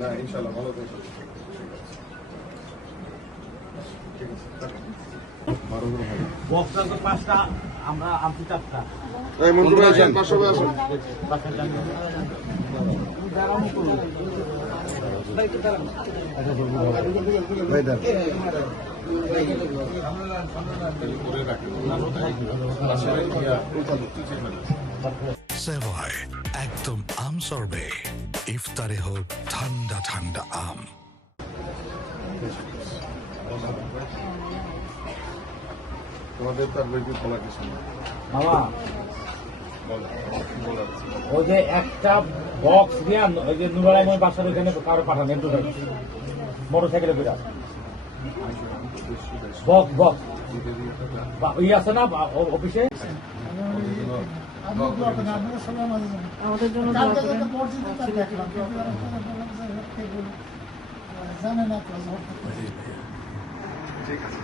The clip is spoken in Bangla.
না ইনশাআল্লাহ ভালো করে পাঁচটা আমরা আমটি চারটা মন্টু ভাই আসেন 500 ভাই আসেন সেভয় একদম আম সরবে ইফতারে হোক ঠান্ডা ঠান্ডা আম। তোমাদের তার বেশি খোলা কিছু না মামা ওই যে একটা বক্স দিয়ে ওই যে নুরালাই বাসার ওইখানে কারো পাঠান মোটর সাইকেলে বেরা বক্স বক্স ওই আছে না অফিসে আমাদের জন্য জানে না ঠিক আছে